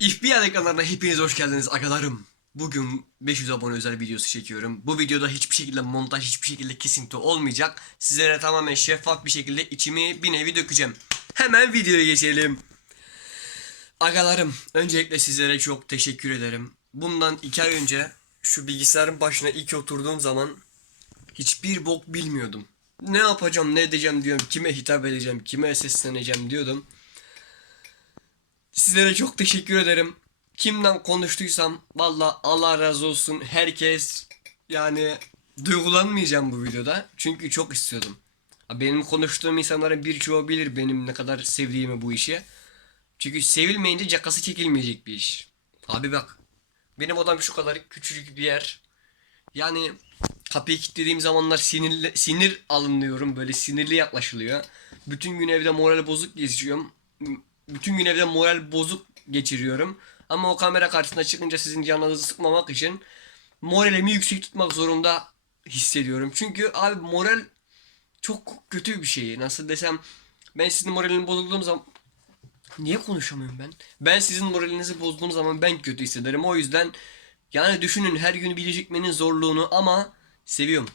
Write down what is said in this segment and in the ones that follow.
FBI ekranlarına hepiniz hoş geldiniz agalarım. Bugün 500 abone özel videosu çekiyorum. Bu videoda hiçbir şekilde montaj, hiçbir şekilde kesinti olmayacak. Sizlere tamamen şeffaf bir şekilde içimi bir nevi dökeceğim. Hemen videoya geçelim. Agalarım, öncelikle sizlere çok teşekkür ederim. Bundan iki ay önce şu bilgisayarın başına ilk oturduğum zaman hiçbir bok bilmiyordum. Ne yapacağım, ne edeceğim diyorum, kime hitap edeceğim, kime sesleneceğim diyordum. Sizlere çok teşekkür ederim. Kimden konuştuysam valla Allah razı olsun. Herkes yani duygulanmayacağım bu videoda. Çünkü çok istiyordum. Benim konuştuğum insanların birçoğu bilir benim ne kadar sevdiğimi bu işe. Çünkü sevilmeyince cakası çekilmeyecek bir iş. Abi bak. Benim odam şu kadar küçücük bir yer. Yani kapıyı kilitlediğim zamanlar sinirli, sinir alınıyorum. Böyle sinirli yaklaşılıyor. Bütün gün evde moral bozuk geçiyorum. Bütün gün evde moral bozuk geçiriyorum. Ama o kamera karşısına çıkınca sizin canınızı sıkmamak için moralimi yüksek tutmak zorunda hissediyorum. Çünkü abi moral çok kötü bir şey. Nasıl desem ben sizin moralini bozulduğum zaman Niye konuşamıyorum ben? Ben sizin moralinizi bozduğum zaman ben kötü hissederim. O yüzden yani düşünün her gün video çekmenin zorluğunu ama seviyorum.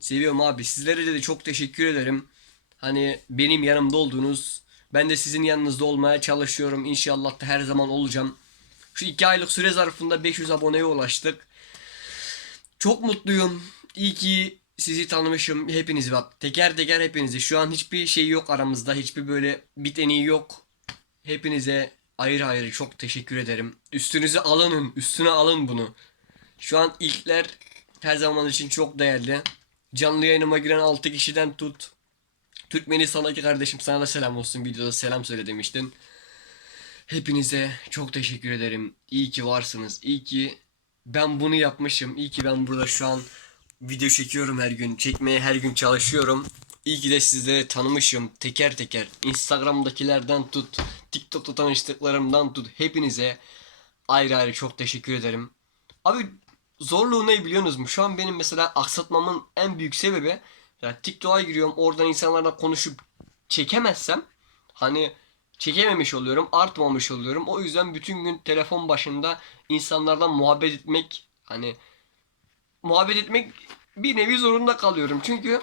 Seviyorum abi. Sizlere de çok teşekkür ederim. Hani benim yanımda olduğunuz. Ben de sizin yanınızda olmaya çalışıyorum. İnşallah da her zaman olacağım. Şu iki aylık süre zarfında 500 aboneye ulaştık. Çok mutluyum. İyi ki sizi tanımışım. Hepinizi bak. Teker teker hepinizi. Şu an hiçbir şey yok aramızda. Hiçbir böyle biteni yok. Hepinize ayrı ayrı çok teşekkür ederim. Üstünüze alının. Üstüne alın bunu. Şu an ilkler her zaman için çok değerli. Canlı yayınıma giren 6 kişiden tut. Türkmenistan'daki kardeşim sana da selam olsun. Videoda selam söyle demiştin. Hepinize çok teşekkür ederim. İyi ki varsınız. İyi ki ben bunu yapmışım. İyi ki ben burada şu an video çekiyorum her gün. Çekmeye her gün çalışıyorum. İyi ki de sizleri tanımışım teker teker. Instagram'dakilerden tut, TikTok'ta tanıştıklarımdan tut. Hepinize ayrı ayrı çok teşekkür ederim. Abi zorluğu ne biliyorsunuz mu? Şu an benim mesela aksatmamın en büyük sebebi ya TikTok'a giriyorum oradan insanlarla konuşup çekemezsem hani çekememiş oluyorum, artmamış oluyorum. O yüzden bütün gün telefon başında insanlardan muhabbet etmek hani muhabbet etmek bir nevi zorunda kalıyorum. Çünkü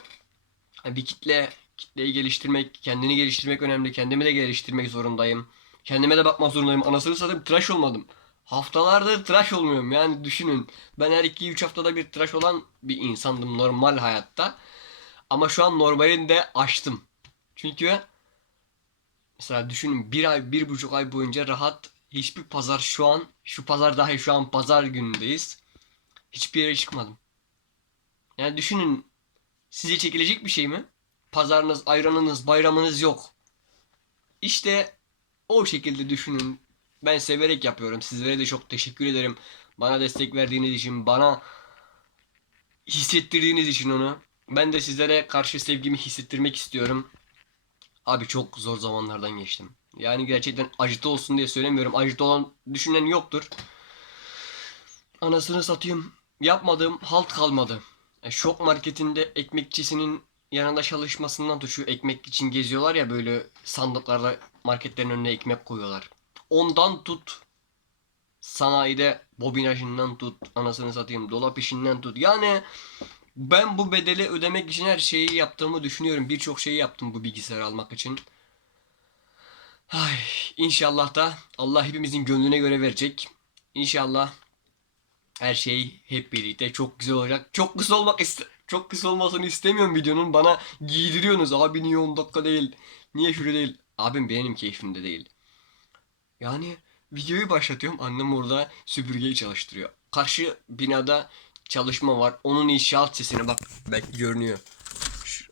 bir kitle kitleyi geliştirmek, kendini geliştirmek önemli. Kendimi de geliştirmek zorundayım. Kendime de bakmak zorundayım. Anasını satayım tıraş olmadım. Haftalardır tıraş olmuyorum. Yani düşünün. Ben her 2-3 haftada bir tıraş olan bir insandım normal hayatta. Ama şu an normalini de aştım. Çünkü mesela düşünün bir ay, bir buçuk ay boyunca rahat hiçbir pazar şu an, şu pazar dahi şu an pazar günündeyiz. Hiçbir yere çıkmadım. Yani düşünün size çekilecek bir şey mi? Pazarınız, ayranınız, bayramınız yok. İşte o şekilde düşünün. Ben severek yapıyorum. Sizlere de çok teşekkür ederim. Bana destek verdiğiniz için, bana hissettirdiğiniz için onu. Ben de sizlere karşı sevgimi hissettirmek istiyorum. Abi çok zor zamanlardan geçtim. Yani gerçekten acıtı olsun diye söylemiyorum. Acıtı olan düşünen yoktur. Anasını satayım. Yapmadığım halt kalmadı. E, şok marketinde ekmekçisinin yanında çalışmasından tut şu ekmek için geziyorlar ya böyle sandıklarda marketlerin önüne ekmek koyuyorlar. Ondan tut sanayide bobinajından tut anasını satayım dolap işinden tut. Yani ben bu bedeli ödemek için her şeyi yaptığımı düşünüyorum. Birçok şeyi yaptım bu bilgisayarı almak için. Ay, inşallah da Allah hepimizin gönlüne göre verecek. İnşallah her şey hep birlikte çok güzel olacak. Çok kısa olmak iste çok kısa olmasını istemiyorum videonun. Bana giydiriyorsunuz. Abi niye 10 dakika değil? Niye şöyle değil? Abim benim keyfimde değil. Yani videoyu başlatıyorum. Annem orada süpürgeyi çalıştırıyor. Karşı binada çalışma var. Onun inşaat sesine bak. Belki görünüyor. Şu-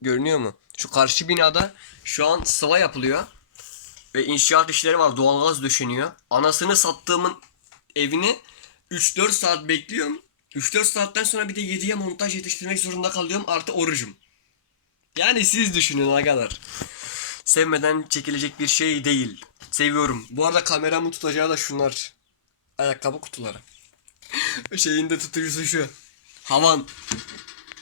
görünüyor mu? Şu karşı binada şu an sıva yapılıyor. Ve inşaat işleri var. Doğalgaz döşeniyor. Anasını sattığımın evini 3-4 saat bekliyorum. 3-4 saatten sonra bir de 7'ye montaj yetiştirmek zorunda kalıyorum. Artı orucum. Yani siz düşünün arkadaşlar. Sevmeden çekilecek bir şey değil. Seviyorum. Bu arada kameramın tutacağı da şunlar. Ayakkabı kutuları. Şeyin de tutucusu şu. Havan.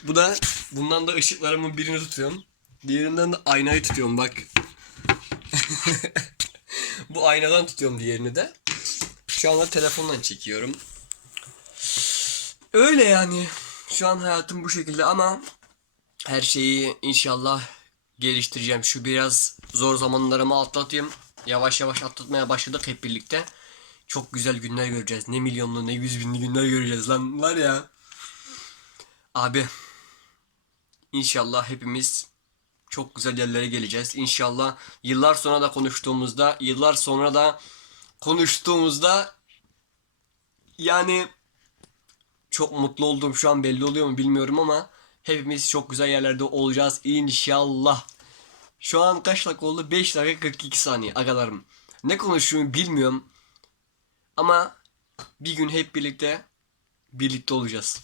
Bu da bundan da ışıklarımın birini tutuyorum. Diğerinden de aynayı tutuyorum bak. Bu aynadan tutuyorum diğerini de. Şu anda telefondan çekiyorum. Öyle yani. Şu an hayatım bu şekilde ama her şeyi inşallah geliştireceğim. Şu biraz zor zamanlarımı atlatayım. Yavaş yavaş atlatmaya başladık hep birlikte. Çok güzel günler göreceğiz. Ne milyonlu ne yüz binli günler göreceğiz lan. Var ya. Abi. İnşallah hepimiz çok güzel yerlere geleceğiz. İnşallah yıllar sonra da konuştuğumuzda, yıllar sonra da konuştuğumuzda yani çok mutlu olduğum şu an belli oluyor mu bilmiyorum ama hepimiz çok güzel yerlerde olacağız inşallah. Şu an kaç dakika oldu? 5 dakika 42 saniye agalarım. Ne konuşuyorum bilmiyorum. Ama bir gün hep birlikte birlikte olacağız.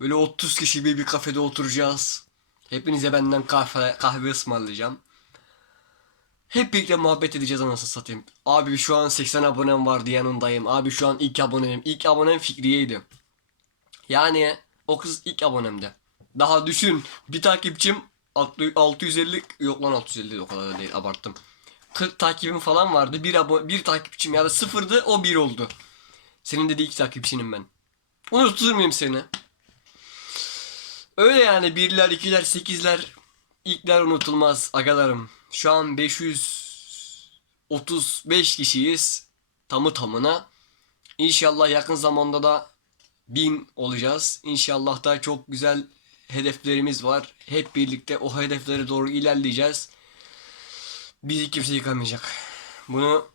Böyle 30 kişi bir bir kafede oturacağız. Hepinize benden kahve, kahve ısmarlayacağım. Hep birlikte muhabbet edeceğiz anasını satayım. Abi şu an 80 abonem vardı yanındayım. Abi şu an ilk abonem. İlk abonem Fikriye'ydi. Yani o kız ilk abonemde. Daha düşün bir takipçim 650 yok lan 650 de o kadar da değil abarttım. 40 takibim falan vardı. Bir, abo bir takipçim ya da sıfırdı o bir oldu. Senin de ilk takipçinim ben. Unutur muyum seni? Öyle yani birler, ikiler, sekizler, ilkler unutulmaz agalarım. Şu an 535 kişiyiz tamı tamına. İnşallah yakın zamanda da 1000 olacağız. İnşallah da çok güzel hedeflerimiz var. Hep birlikte o hedeflere doğru ilerleyeceğiz. Bizi kimse yıkamayacak. Bunu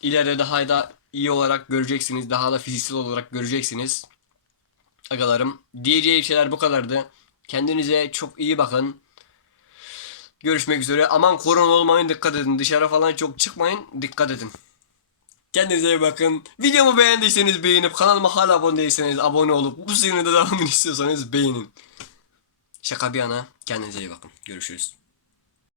ileride daha da iyi olarak göreceksiniz. Daha da fiziksel olarak göreceksiniz. Agalarım. Diyeceğim şeyler bu kadardı. Kendinize çok iyi bakın. Görüşmek üzere. Aman korona olmayın dikkat edin. Dışarı falan çok çıkmayın. Dikkat edin. Kendinize iyi bakın. Videomu beğendiyseniz beğenip kanalıma hala abone değilseniz abone olup bu serinin de devamını istiyorsanız beğenin. Şaka bir yana kendinize iyi bakın. Görüşürüz.